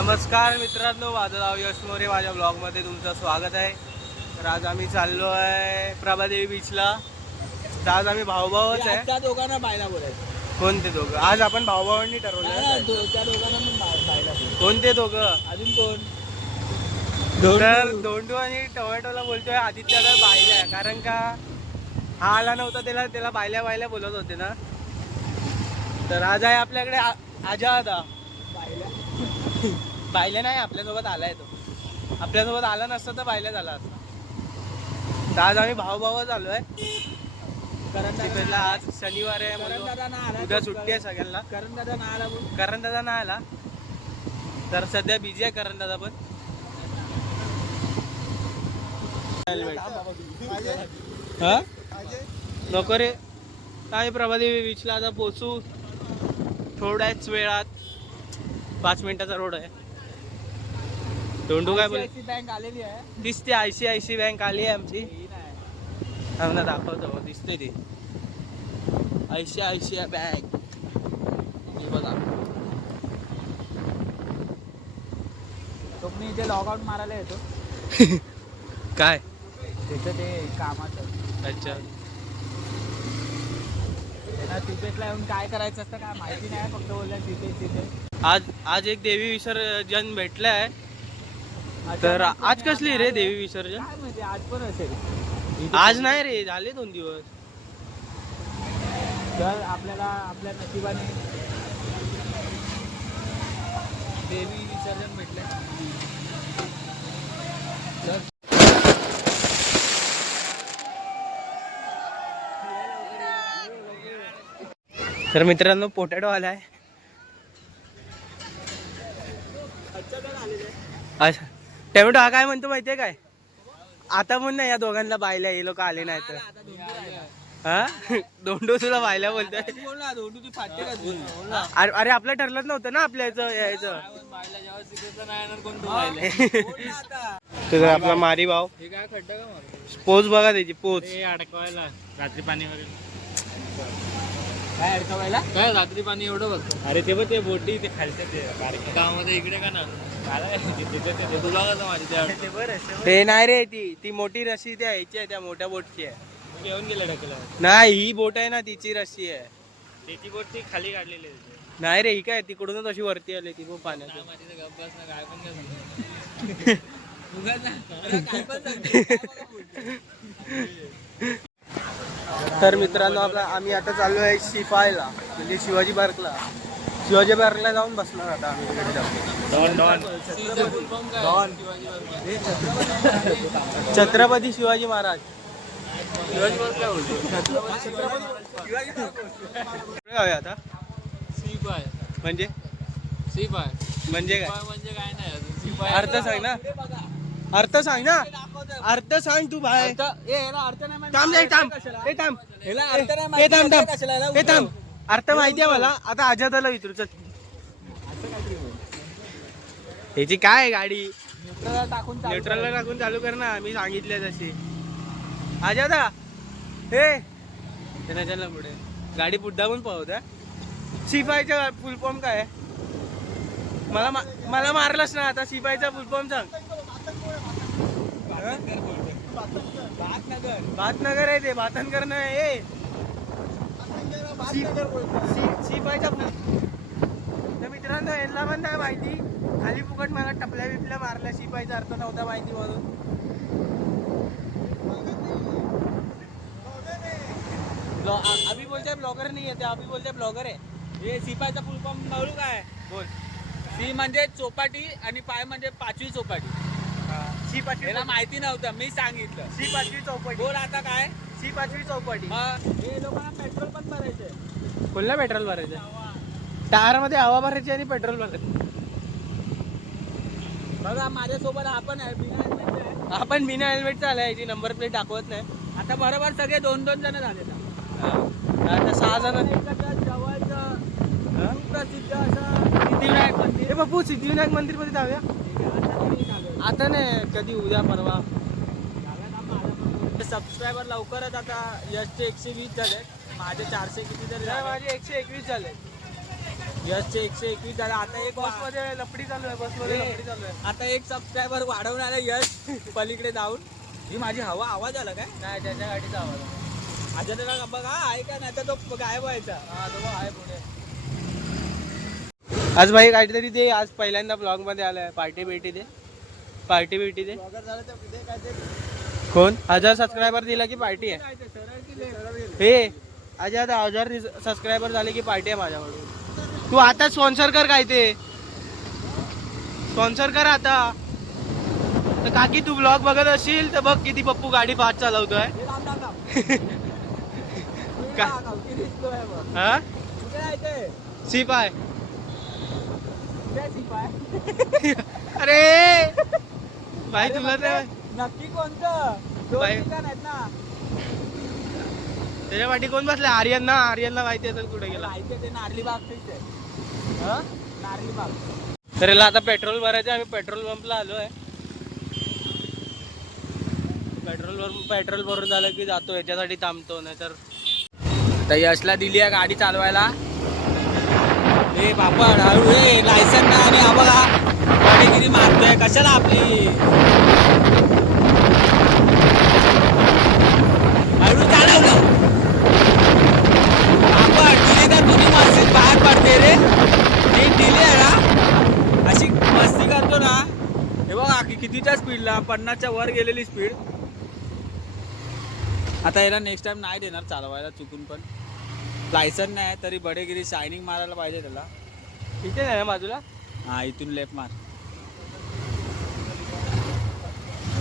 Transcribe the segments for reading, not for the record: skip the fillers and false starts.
नमस्कार मित्रांनो, माझं नाव यश मोरे. माझ्या ब्लॉगमध्ये तुमचं स्वागत आहे. तर आज आम्ही चाललो आहे प्रभादेवी बीचला. तर आज आम्ही भाऊभाऊच आहे. त्या दोघांना बायला बोलायचं. कोणते दोघं? आज आपण भाऊभावांनी ठरवलं. त्या दोघांना पण बायला बोलायचं. कोणते दोघं? अजून कोण? तर दोंडू आणि टोमॅटोला बोलतोय आदित्याला बायला आहे, कारण का हा आला नव्हता, त्याला बायल्या बायल्या बोलत होते ना. तर आज आहे आपल्याकडे आजादा. बायल्या नाही, आपल्यासोबत आलाय तो. आपल्यासोबत आला नसता तर बायल्या झाला असता. तर आज आम्ही भाऊ आलो आहे. आज शनिवार आहे, उद्या सुट्टी आहे सगळ्यांना. करण दादा नाही आला, तर सध्या बिझी आहे करण दादा पण. नको रे. काय प्रभादेवी बीचला आता पोचू थोड्याच वेळात. 5 मिनिटाचा रोड आहे. दोंडू काय बोल? बँक आलेली आहे. दिसते ICICI बँक आली आहे आमची. आम्हाला दाखवतो, दिसते ती ICICI बँक. बघा तो मी इथे लॉग आउट मारायला येतो. काय त्याचं ते कामाचं. अच्छा, त्यांना तिथेच येऊन काय करायचं असतं काय माहिती नाही, फक्त बोलल्या तिथे. आज एक देवी विसर्जन भेटलंय. तर आज कसली रे देवी विसर्जन? काय माहिती, आज पण असेल. आज नाही रे, झाले 2 दिवस. तर आपल्याला आपल्या नशिबाने देवी विसर्जन भेटलंय. तर मित्रांनो, पोटॅटो आलाय. अच्छा, टोमॅटो हा काय म्हणतो माहितीये काय? आता पण नाही, या दोघांना बायला हे लोक आले नाही तर. हा दोंडू तुला बायला बोलतोय. अरे आपलं ठरलंच नव्हतं ना आपल्या यायचं. तुझं आपला मारी भाव. पोच बघा त्याची पोच. अडकवायला रात्री पाणी वगैरे काय अडकवायला काय रात्री पाणी एवढं बघ. अरे ते बघ, ते बोटी ते खालच्या ते गावामध्ये इकडे का ना तुला कसं माझी ते नाही रे, ती मोठी रशी त्या ह्याची आहे, त्या मोठ्या बोटची आहे. घेऊन गेलं ढकला. नाही, ही बोट आहे ना, तिची रशी आहे. त्याची बोट ती खाली काढलेली आहे. नाही रे, ही काय तिकडूनच अशी वरती आली ती पण पाण्यात. काय तर मित्रांनो, आम्ही आता चाललो आहे शिपायला, म्हणजे शिवाजी पार्कला. शिवाजी पार्कला जाऊन बसणार आता आम्ही तिकडे जाऊन. छत्रपती शिवाजी महाराज. आता शिपाय म्हणजे शिपाय म्हणजे काय? म्हणजे काय नाही, अर्थ सांग ना, अर्थ सांग ना, अर्थ सांग तू बाहेर. थांब, अर्थ माहिती आहे मला. आता आजादाला विचारू चल. ह्याची काय गाडी न्यूट्रलला टाकून चालू कर ना, मी सांगितले तशी. आजादा हे त्यांना चल ना पुढे. गाडी पुढे पण पाहू. शिपाईचा फुल फॉर्म काय? मला मारलंच ना आता. शिपाईचा फुल फॉर्म सांग. भातनगर आहे ते, भातनगर नाही. शिपाईचा. तर मित्रांनो, यांना पण नाही माहिती. खाली फुकट मला टपल्या बिपल्या मारल्या. शिपाईचा अर्थ नव्हता माहिती म्हणून. अभी बोलते ब्लॉगर नाही आहे, अभी बोलते ब्लॉगर आहे. हे शिपायचा फुल फॉर्म नवरू काय बोल. सी म्हणजे चौपाटी आणि पाय म्हणजे 5वी चौपाटी. सी 5वी त्याला माहिती नव्हतं, मी सांगितलं. सी 5वी चौपाटी. बोल आता काय. सी 5वी चौपाटी. हे लोकांना पेट्रोल पण भरायचंय. कोणला पेट्रोल भरायचं? टायरमध्ये हवा भरायची आणि पेट्रोल भरायचं. बघा माझ्यासोबत आपण आहे, बिना हेल्मेटचं आहे. आपण बिना हेल्मेटचा आलाय. याची नंबर प्लेट दाखवत नाही. आता बरोबर सगळे 2-2 जण झाले. आता 6 जण. जवळचं प्रसिद्ध असं सिद्धिविनायक मंदिर. हे बापू, सिद्धिविनायक मंदिर मध्ये जाऊया. आता नाही, कधी उद्या परवा. सबस्क्रायबर लवकरच आता यशचे 120 झाले. माझे 400 किती झाले? माझे 121 झाले. यशचे 121 झाले. आता एक बस मध्ये लपडी चालू आहे, बस मध्ये लपडी चालू आहे. आता एक सबस्क्रायबर वाढवून आला यश पलीकडे जाऊन. ही माझी हवा आवाज आला काय? नाही त्याच्या गाडीचा आवाज. अजय बघा आहे का नाही तर तो गायब व्हायचा. हा तो बघ आहे पुढे. आज भाई काहीतरी ते आज पहिल्यांदा ब्लॉग मध्ये आलाय. पार्टी बिटी दे, पार्टी बिटी दे. कोण 1000 सबस्क्रायबर दिला की पार्टी आहे. हे आज आता 1000 सबस्क्रायबर झाले की पार्टी आहे माझ्याकडून. तू आता स्पॉन्सर कर काय ते स्पॉन्सर कर आता. तर काकी तू ब्लॉग बघत असशील तर बघ किती पप्पू गाडी फास्ट चालवतोय. हा सिपाय. अरे भाई तुला ते नक्की कोणतं? बाई. दोन ठिकाण आहेत ना. त्याच्या पाठी कोण बसले? आर्यन ना. आर्यनला माहिती असेल कुठे गेला. माहिती ते नारली बाग फिक्स आहे. हा? नारली बाग. तर याला आता पेट्रोल भरायचं. आम्ही पेट्रोल पंपला आलोय. पेट्रोल भरून झालं की जातो. याच्यासाठी थांबतो नाही तर. तर यशला दिली आहे गाडी चालवायला. हे पापड हळू रे लायसन नाही आणि हा बघा गाडीगिरी मारतोय कशाला आपली. हळू चालवलं पापड दिली तर तुझी मस्ती बाहेर पडते रे. हे दिली आहे ना अशी मस्ती करतो ना. हे बघा कितीच्या स्पीडला 50च्या वर गेलेली स्पीड. आता याला नेक्स्ट टाइम नाही देणार चालवायला चुकून पण. लायसन नाही तरी बडेगिरी शायनिंग मारायला पाहिजे त्याला. इथे नाही ना बाजूला. हा इथून लेफ्ट मार.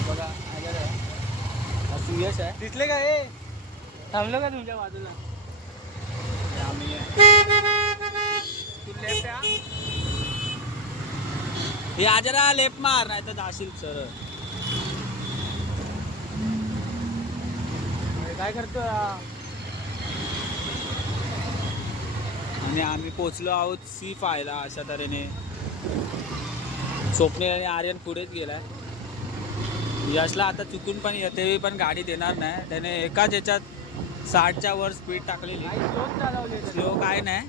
बघा सुयश आहे. दिसले का हे? थांबलो का तुमच्या बाजूला? आम्ही तू लेफ्ट आहे. हे आजरा लेफ्ट मार नाही तर जाशील सर. काय करतो? आणि आम्ही पोचलो आहोत C5 ला. अशा तऱ्हेने स्वप्नील आणि आर्यन पुढेच गेलाय. यशला आता चुकून पण येते पण गाडी देणार नाही. त्याने एकाच ह्याच्यात 60च्या वर स्पीड टाकलेली. स्लो काय नाही.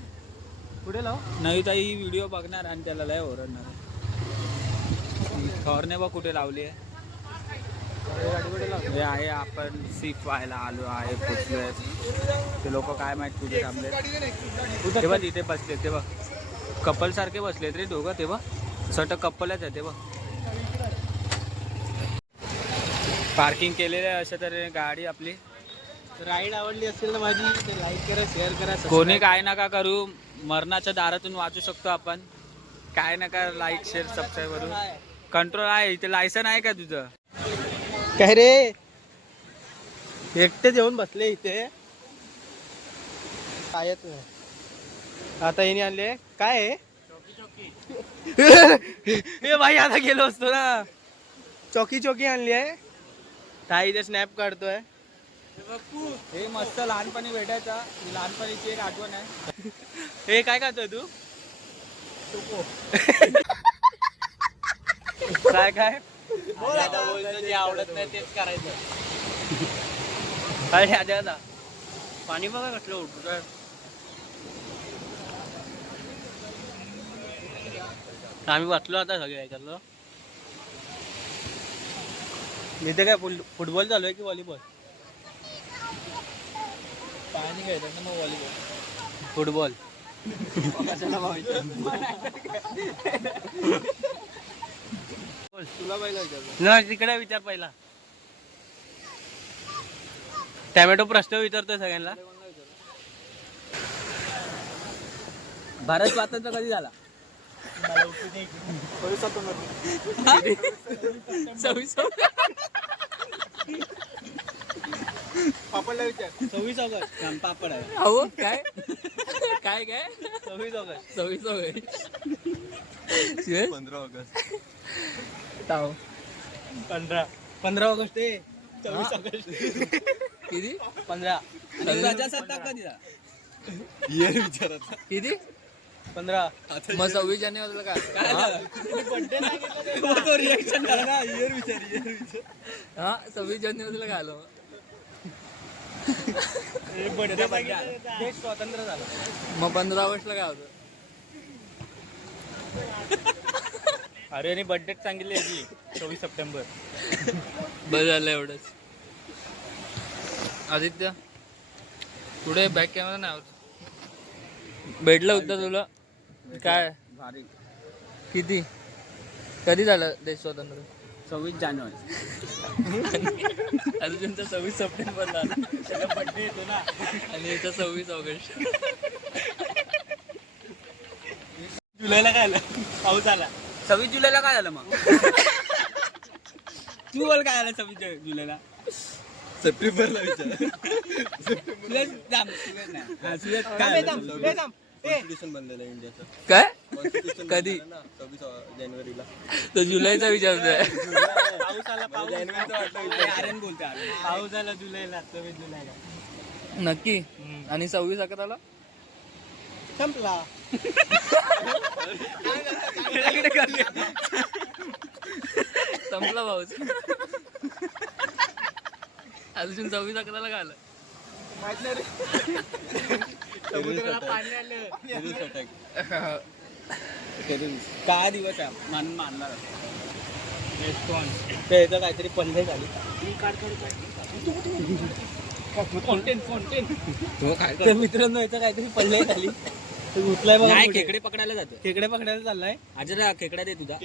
पुढे लाव. नाही तर ही व्हिडिओ बघणार आणि त्याला लय ओरडणार. खॉर्ने बघ कुठे लावली आहे. हे आहे आपण C5 ला आलो आहे. पोचलोय. ते लोक काय माहित कुठे थांबले. ते बघ इथे बसले. ते बघ कपल सारखे बसलेत रे दोघं. ते बघ सट कपलच आहे. ते बघ पार्किंग केलेलं आहे अशा तऱ्हेने गाडी आपली. राईड आवडली असेल ना माझी तर लाईक करा, शेअर करा. कोणी काय नका करू. मरणाच्या दारातून वाचू शकतो आपण. काय नका लाईक शेअर सबस्क्राईब करू. कंट्रोल आहे इथे. लायसन आहे का तुझं? काय रे एकटेच येऊन बसले इथे. काय नाही आता हिने आणले काय आहे? हे भाई आता गेलो असतो ना. चौकी आणली आहे. ताई इथे स्नॅप काढतोय. हे मस्त लहानपणी भेटायचा. ही लहानपणीची एक आठवण आहे. हे काय खातोय तू? काय काय जे आवडत नाही तेच करायचं. अरे आता पाणी बघा कसलं उठत. आम्ही वाचलो आता सगळे ऐकलं. इथे काय फुटबॉल चालू आहे की व्हॉलीबॉल? पाणी घ्यायचं ना मग व्हॉलीबॉल. फुटबॉल. तुला पहिला ना तिकडे विचार पहिला. टॅमॅटो प्रश्न विचारतोय सगळ्यांना. भारत स्वातंत्र्य कधी झाला? 26 पापडला विचार. 26 ऑगस्ट. पापड आहे. अहो काय काय काय 26 ऑगस्ट. 26 ऑगस्ट. 15 ऑगस्ट. 15 ऑगस्ट आहे. 26 ऑगस्ट किती? 15. प्रजासत्ताक कधी झाला? किती? 15. मग 26 जानेवारीला काय रिएक्शन झाला ना. इयर विचार. हा 26 जानेवारीला काय आलो? देश स्वतंत्र झाला. मग 15 ऑगस्टला काय होतं? अरे आणि बर्थडे सांगितली याची 24 सप्टेंबर. बस झालं एवढंच. आदित्य पुढे बॅक कॅमेरा नाही आवडत. भेटलं होतं तुला काय भारी. किती कधी झालं देश स्वतंत्र? 26 जानेवारी. अर्जुनचा 26 सप्टेंबरला आला. त्याला बर्थडे येतो ना आणि याचा 26 ऑगस्ट. जुलैला काय आलं? पाऊस आला. 26 जुलैला काय झालं मग? तू बोल काय आलं 26 जुलैला? सप्टेंबरला विचार. कॉन्स्टिट्यूशन बनलेलं आहे इंडियाचं. काय Constitution कधी? बनलेलं ना 26 जानेवारीला. तो जुलैचा विचारतोय. पाऊस आला. जानेवारीचं वाटलं आर्यन बोलते. पाऊस आला जुलैला 26 जुलैला. नक्की. आणि 26/11 संपला. संपला पाऊस. अजून 26/11 काय आलं? समुद्राला पाणी आलं. काय दिवस आहे मानला काहीतरी पल्ले झाली. मित्रांनो याचं काहीतरी पल्ले झाली. उठलाय बघा. नाही खेकडे पकडायला जातो. खेकडे पकडायला चाललाय. अजय खेकडा दे तुझा.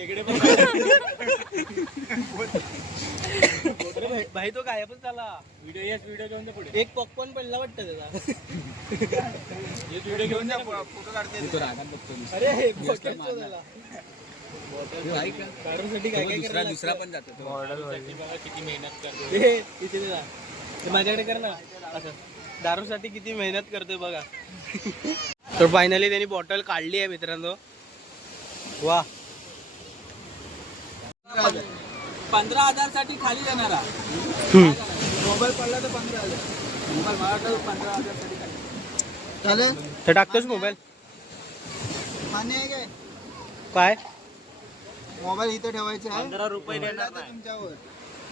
भाई तो काय पण चाला. व्हिडिओ घेऊन पुढे. एक पॉपकॉर्न पडला वाटतं त्याचा. व्हिडिओ घेऊन जा फोटो काढते. तो रागात बघतो. अरे दारूसाठी काय काय दुसरा पण जातो. किती मेहनत करतो. माझ्याकडे कर ना असं. दारूसाठी किती मेहनत करतोय बघा. तर फायनली त्यांनी बॉटल काढली आहे मित्रांनो. वा 15,000 साठी खाली देणारा मोबाईल पडला तर 15,000. मोबाईल मला तर 15,000 साठी खाली चालेल. तर टाकतोच मोबाईल. मान्य आहे काय? काय मोबाईल इथं ठेवायचा आहे. 15 रुपये देणार नाही तुमच्यावर.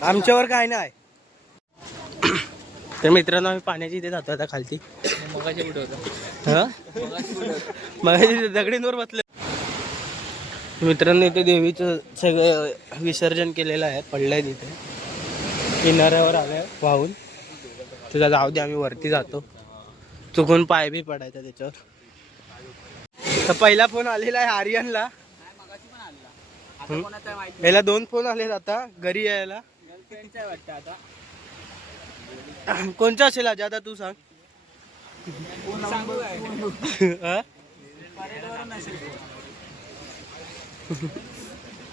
आमच्यावर काय नाही. तर मित्रांनो आम्ही पाण्याची इथे जातो आता खालती. मगाशी कुठे होतं? मग दगडींवर बसले. मित्रांनो इथे देवीचं सगळं विसर्जन केलेलं आहे. पडलंय तिथे किनाऱ्यावर आलंय वाहून. तुझा जाऊ दे आम्ही वरती जातो. चुकून पाय बी पडायचा त्याच्यावर. तर पहिला फोन आलेला आहे आर्यनला. याला 2 फोन आलेत आता घरी यायला. आता कोणचा असेल आज आता तू सांग. हा?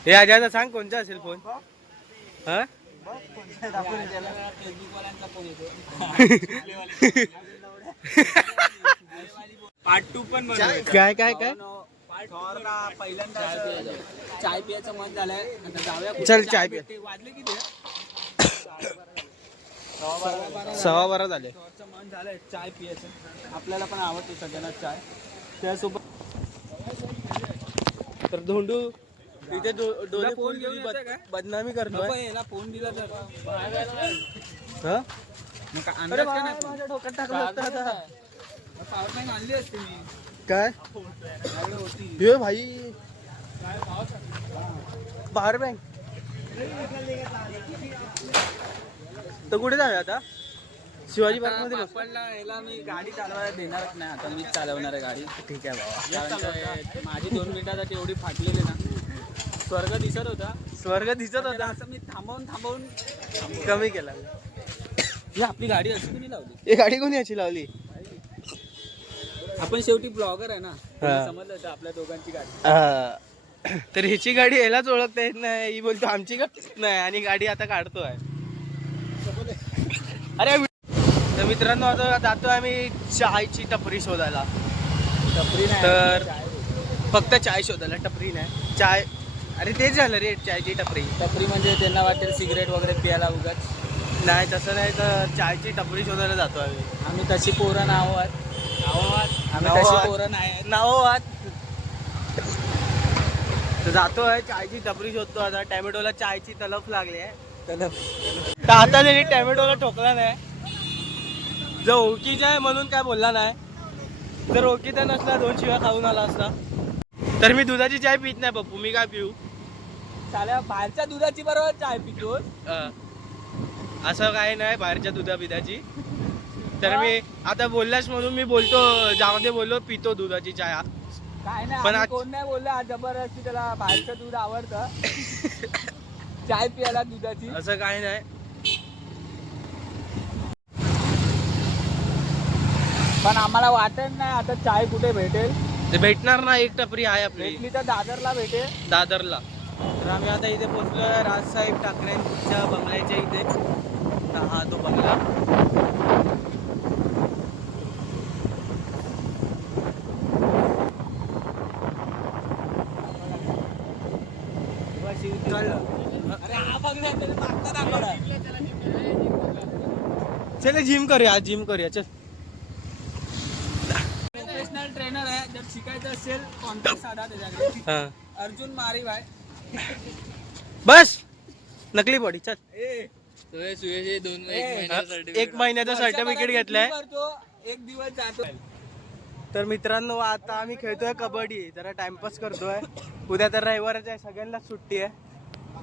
हे आजा सांग कोणचा असेल फोन. हा पार्ट 2 पण काय काय काय पहिल्यांदा चाय पियाचं मन झालंय. चल चाय पिया. वाजले किती? 12:15 झाले. मन झालंय चाय पियाचं. आपल्याला पण आवडतो सगळ्यांना चाय. त्यासोबत तर धोंडू इथे डोले फोन घेऊन येतोय काय? बदनामी करतोय. याला फोन दिला तर हा? मग काय अरे अंदाज बाबा, का नाही? माझ्या डोक्यात टाकलं होतं आता. पॉवर बँक आणली असते मी. काय होती. हे भाई पॉवर बँक. तर कुठे जाऊया आता? शिवाजी पार्क मध्ये बस. याला मी गाडी चालवायला देणारच नाही. आता मीच चालवणार आहे गाडी. ठीक आहे बाबा. कारण माझी 2 मिनिटासाठी एवढी फाटलेली ना. स्वर्ग दिसत होता. स्वर्ग दिसत होता. असं मी थांबवून कमी केला. ही आपली गाडी अशी कोणी लावली? ही गाडी कोणी अशी लावली? आपण शेवटी ब्लॉगर आहे ना. हा. समजलं होतं आपल्या दोघांची गाडी. तर ह्याची गाडी यालाच ओळखता येत नाही. ही बोलतो आमची गाडी नाही आणि गाडी आता काढतोय. अरे तर मित्रांनो आता जातो आम्ही चायची टपरी शोधायला. टपरी नाही तर फक्त चाय शोधायला, टपरी नाही. चाय अरे तेच झालं रे चायची टपरी. टपरी म्हणजे त्यांना वाटेल सिगरेट वगैरे प्यायला उगाच. नाही तसं नाही. तर चायची टपरी शोधायला जातो आम्ही. आम्ही तशी पोरं नाव आहात. आम्ही तशी पोरं नाही आहेत. नावात तर जातोय चायची टपरी शोधतो आता. टॅमॅटोला चायची तलफ लागली आहे. तर आता त्यांनी टॅमॅटोला ठोकला नाही. जर ओळखीचा आहे म्हणून काय बोलला नाही. जर ओळखीचा नसला 2 शिव्या खाऊन आला असता. तर मी दुधाची चाय पित नाही पप्पू, मी काय पिऊ? साल्या बाहेरच्या दुधाची बरोबर चाय पितो. असं काय नाही बाहेरच्या दुधा पिधाची. तर मी आता बोललास म्हणून मी बोलतो, ज्यामध्ये बोललो पितो दुधाची चाय. काय नाही, पण पण कोण नाही बोललं आज जबरदस्ती त्याला बाहेरचं दूध आवडतं. चाय प्यायला दुधाची. असं काय नाही. पण आम्हाला वाटत नाही आता चाय कुठे भेटेल. ते भेटणार ना, एक टपरी आहे आपली भेटली तर दादरला भेटेल. दादरला. तर आम्ही आता इथे पोहोचलो राजसाहेब ठाकरेंच्या बंगल्याच्या इथे. हा तो बंगला. अरे हा बघण्या मागचा दाखवला. चल जिम करूया, आज जिम करूया चल. प्रोफेशनल ट्रेनर आहे, जर शिकायचं असेल कॉन्टॅक्ट साधा त्याच्याकडे. हा अर्जुन मारी भाई. बस नकली बॉडी चल. एक महिन्याचं सर्टिफिकेट घेतलंय. एक दिवस जातो. तर मित्रांनो आता आम्ही खेळतोय कबड्डी, जरा टाइमपास करतोय. उद्या तर रविवारच आहे, सगळ्यांनाच सुट्टी आहे.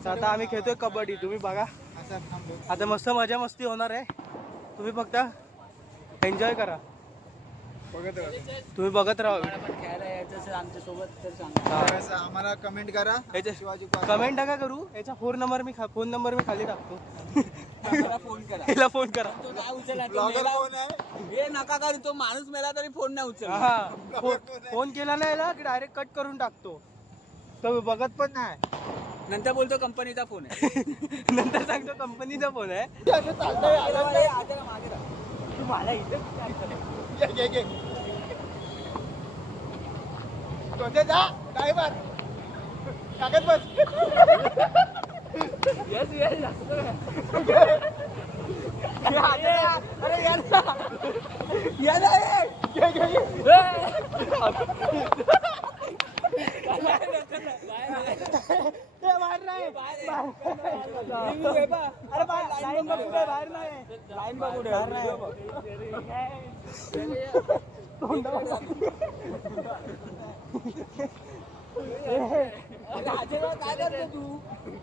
तर आता आम्ही खेळतोय कबड्डी, तुम्ही बघा. आता मस्त मजा मस्ती होणार आहे, तुम्ही फक्त एन्जॉय करा. तुम्ही बघत राहा. खेळायला यायचं असेल आमच्या सोबत तर सांगा. आम्हाला कमेंट करा. कमेंट नका करू, याचा फोन नंबर मी खाली टाकतो. फोन करा, याला फोन करा. तो नाही उचलला, तो मेला. हे नका करू, तो माणूस मेला तरी फोन नाही उचलला. हा फोन केला नाही ना की डायरेक्ट कट करून टाकतो, तो बघत पण नाही. नंतर बोलतो कंपनीचा फोन आहे. नंतर सांगतो कंपनीचा फोन आहे. मला इथे येस येस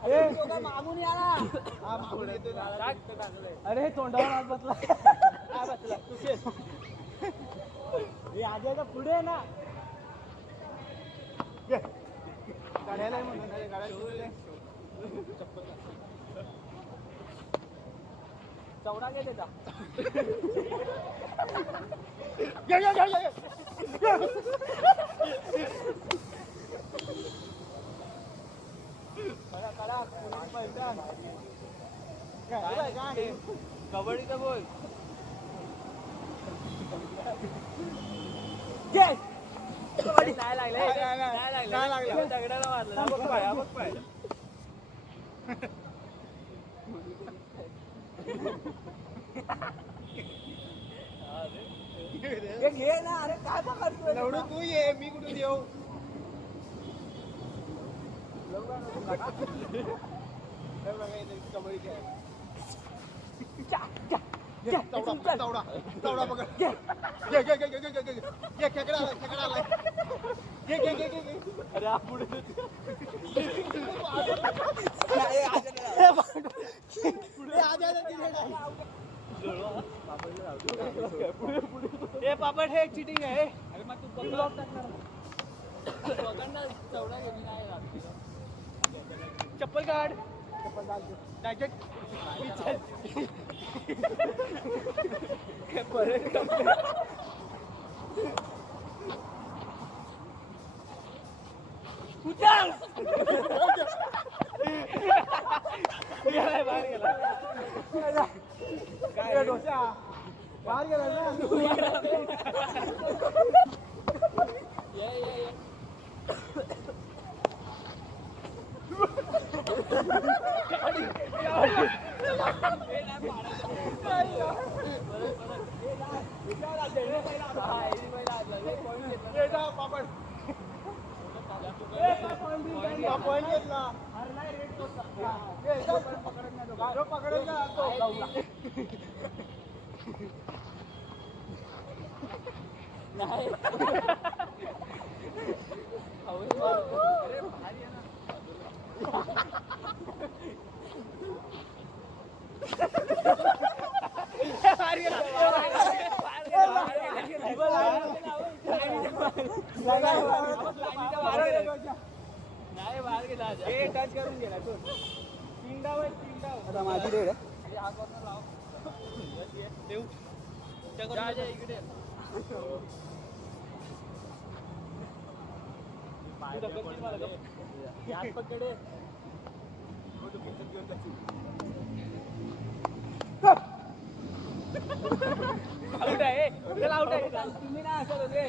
अरे मागून या ना. अरे तोंडावर हात बसला. आजच्या पुढे ना काढायला चौडा घे त्याचा. कबड्डीचं बोल. नाही लागले दगडाला मारलं. बघ पाय, बघ पाय. घे ना. अरे काय पकडतोय? तू ये, मी कुठून येऊ? कबड्डी खेळ. चौडा पकड. खेकडा आलाय. अरे हा पुढे पापड हे चिटिंग आहे. अरे मग तू ब्लॉक टाकणार. चौडा घेऊन नाही. चप्पल काढ. जॅकेट उचल. बाहेर गेला. काय डोसा बाहेर गेला ना. पॉइंट घेतला. पकडेल ना तो. नाही टच करून गेला तो. आता माझी रेड आहे. तुम्ही ना असं होते.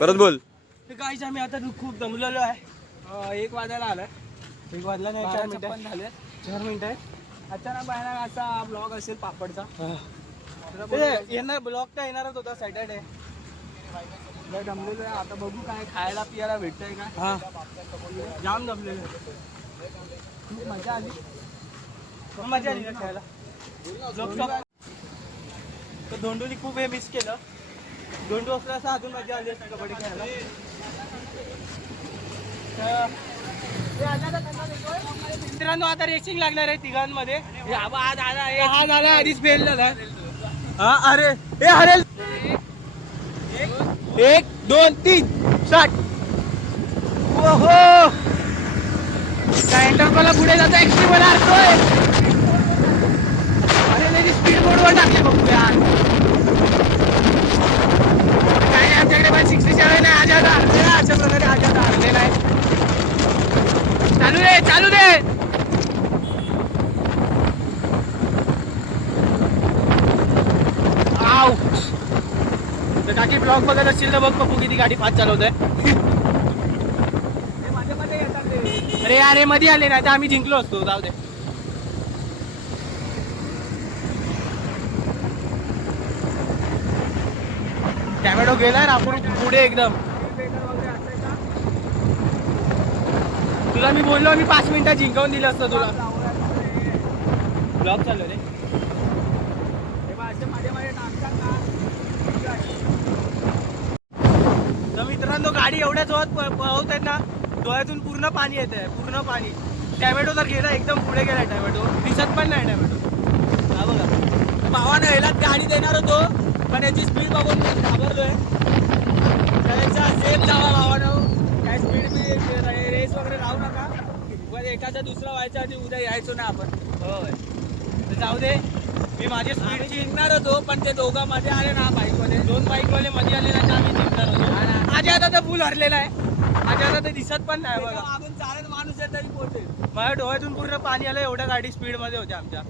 परत बोल. काहीच आम्ही आता खूप दमलेलो आहे. 1 वाजायला आलाय. 1 वाजला नाही, 4 मिनिटं झाले. 4 मिनिटं आहे. अचानक भयानक असा ब्लॉग असेल पापडचा. येणार ब्लॉग तर येणारच होता सॅटर्डे. लय दमलेलो आहे. आता बघू काय खायला पियाला भेटतंय का. हा जाम दमलेलो. खूप मजा आली. मजा आली ना खायला. तर धोंडूनी खूप हे मिस केलं. धोंडू असला असं अजून मजा आली असते कबड्डी खेळायला. मित्रांनो आता रेसिंग लागणार आहे तिघांमध्ये. हा झाला आधीच फेल झाला. हा अरे ए हरेल. 1 2 3 स्टार्ट. ओहो काय इंटरव्हलला पुढे जातो. एक्स्ट्रीम मारतोय. अरे त्याची स्पीड मोडवर टाकली बघू यार. काय आमच्याकडे पण 67 आहे. आजादा अशा प्रकारे आजादा हरलेला आहे. चालू दे चालू दे. आउट. तर टाकी ब्लॉग बघत असतील तर बघ पप्पू किती गाडी फास्ट चालवतोय. अरे अरे मध्ये आले ना तर आम्ही जिंकलो असतो. जाऊ दे. टॅमॅटो गेलाय आपण पुढे एकदम. तुला मी बोललो मी 5 मिनिटात जिंकवून दिलं असतं तुला. ब्लॉग चालू रे. तर मित्रांनो गाडी एवढ्या जोरात पळवत आहेत ना डोळ्यातून पूर्ण पाणी येत आहे. पूर्ण पाणी. टॅमॅटो तर गेला एकदम पुढे गेलाय. टॅमॅटो दिसत पण नाही. टॅमॅटो हा बघा. भावानं ह्याला गाडी देणार होतो पण याची स्पीड बघून मी घाबरलोय. त्यापेक्षा सेफ जावा भावानं. काय स्पीड रेस वगैरे राहू नका. पण एखादा दुसरा व्हायचा आधी उद्या यायचो ना आपण. होय तर जाऊ दे. मी माझी आम्ही स्पीडची जिंकणार होतो पण ते दोघं मध्ये आले ना बाईकमध्ये. 2 बाईकवाले मध्ये आले ना तर आम्ही जिंकणार होतो. माझ्या आता तर फुल हरलेला आहे. माझ्या आता तर दिसत पण नाही बघा. मागून चालत माणूस आहे तरी पोहोचेल. माझ्या डोळ्यातून पूर्ण पाणी आलं. एवढ्या गाडी स्पीड मध्ये होत्या आमच्या.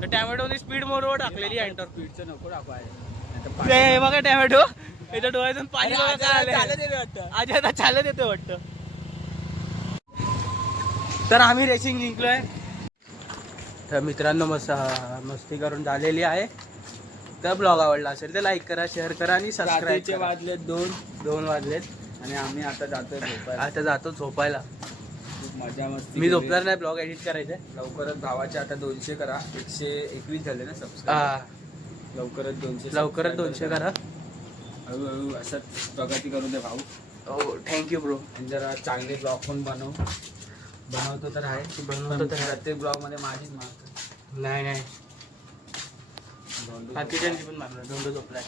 तर टॅमॅटोने स्पीड मोडवर टाकलेली आहे. स्पीडचं नको दाखवायला. ते हे बघा टॅमॅटो याच्या डोळ्यातून पाणी बघा काय आलंय. चालत येते वाटतं. आज आता चालत येतो वाटतं. तर आम्ही रेसिंग जिंकलोय. तर मित्रांनो मस्ती करून झालेली आहे. तर ब्लॉग आवडला असेल तर लाईक करा, शेअर करा आणि सबस्क्राईब रात्रीचे करा. वाजलेत 2 वाजलेत आणि आम्ही आता जातोय झोपायला. आता जातो झोपायला. खूप मजा मस्ती मी केली. झोपणार नाही. ब्लॉग एडिट करायचंय. लवकरच भावाचे आता 200 करा. 121 झाले ना सबस्क्राईब. लवकरच 200 करा. हळूहळू असंच प्रगती करू दे भाऊ. हो थँक्यू ब्रो. आणि जरा चांगले ब्लॉग पण बनवतो तर आहे. बनवतो तर आहे. प्रत्येक ब्लॉग मध्ये माझीच मागतो. नाही बाकीच्यांची पण मारणार. झोपलाय.